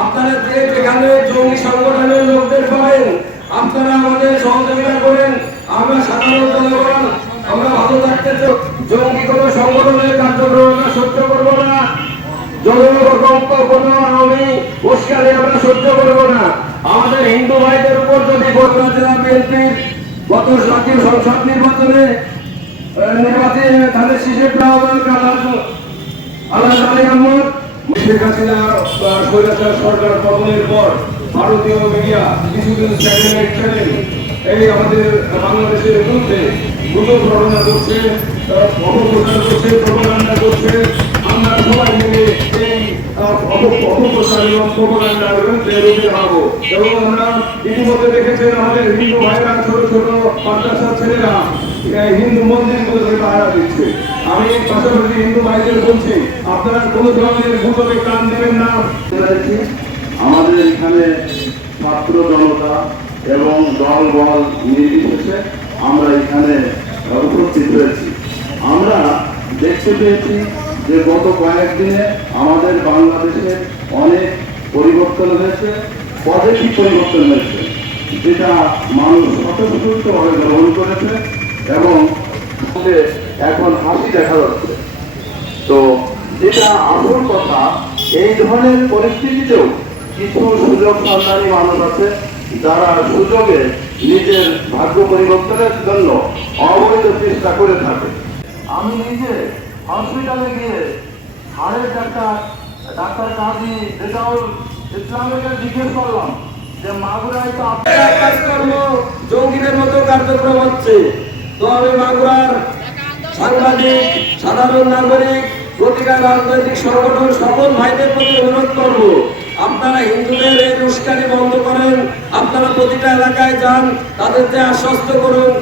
আপনারা যেখানে জঙ্গি সংগঠনের লোকদের পাবেন আপনারা আমাদের সহযোগিতা করেন। আমরা সাধারণ জনগণ আমরা ভালো থাকতে চাই। জঙ্গি কোনো সংগঠনের কার্যক্রম আমরা সহ্য করবো না। কোনো আওয়ামী উস্কানি আমরা সহ্য করবো না। আমাদের হিন্দু ভাইদের উপর যদি বগুড়া জেলা বিএনপির গত জাতীয় সংসদ নির্বাচনে তাদের শিশুর সরকার পতনের পর ভারতীয় মিডিয়া কিছুদিন চ্যানেল এই আমাদের বাংলাদেশের বিরুদ্ধে গুজব রটনা করছে, অপপ্রচার করছে, প্রপাগান্ডা করছে। আমরা সবাই মিলে এই অপপ্রচার এবং প্রপাগান্ডার বিরুদ্ধে রুখে দাঁড়াবো। এবং আমরা ইতিমধ্যে দেখেছেন আমাদের হিন্দু ভাইরা ছোট ছোট মাদ্রাসা ছেলেরা হিন্দু মন্দিরগুলোকে পাহারা দিচ্ছে। আমি পাশাপাশি হিন্দু ভাইদের বলছি আপনারা কোন ধরনের গুজবে কান দেবেন না। আমাদের এখানে ছাত্র জনতা এবং দল বল নির্বিশেষে আমরা এখানে উপস্থিত হয়েছি। আমরা দেখতে পেয়েছি যে গত কয়েকদিনে আমাদের বাংলাদেশে অনেক পরিবর্তন হয়েছে, পজিটিভ পরিবর্তন হয়েছে, যেটা মানুষ স্বতঃস্ফূর্তভাবে গ্রহণ করেছে এবং এখন হাসি দেখা যাচ্ছে। তো যেটা আসল কথা, এই ধরনের পরিস্থিতিতেও কিছু সুযোগ সন্ধানী মানুষ আছে যারা সুযোগে নিজের ভাগ্য পরিবর্তনের জন্য অবৈধ চেষ্টা করে থাকে। আমি নিজে হসপিটালে গিয়ে হাড়ের ডাক্তার কাজী রেজাউল ইসলামের জিজ্ঞেস করলাম যে মাগুরায় তো কাজকর্ম জঙ্গিদের মতো কার্যক্রম হচ্ছে। তো আমি মাগুরার সাংবাদিক, সাধারণ নাগরিক, প্রতিটা রাজনৈতিক সংগঠন সকল ভাইদের প্রতি অনুরোধ করবো আপনারা হিন্দুদের এই উস্কানি বন্ধ করেন। আপনারা প্রতিটা এলাকায় যান, তাদেরকে আশ্বস্ত করুন।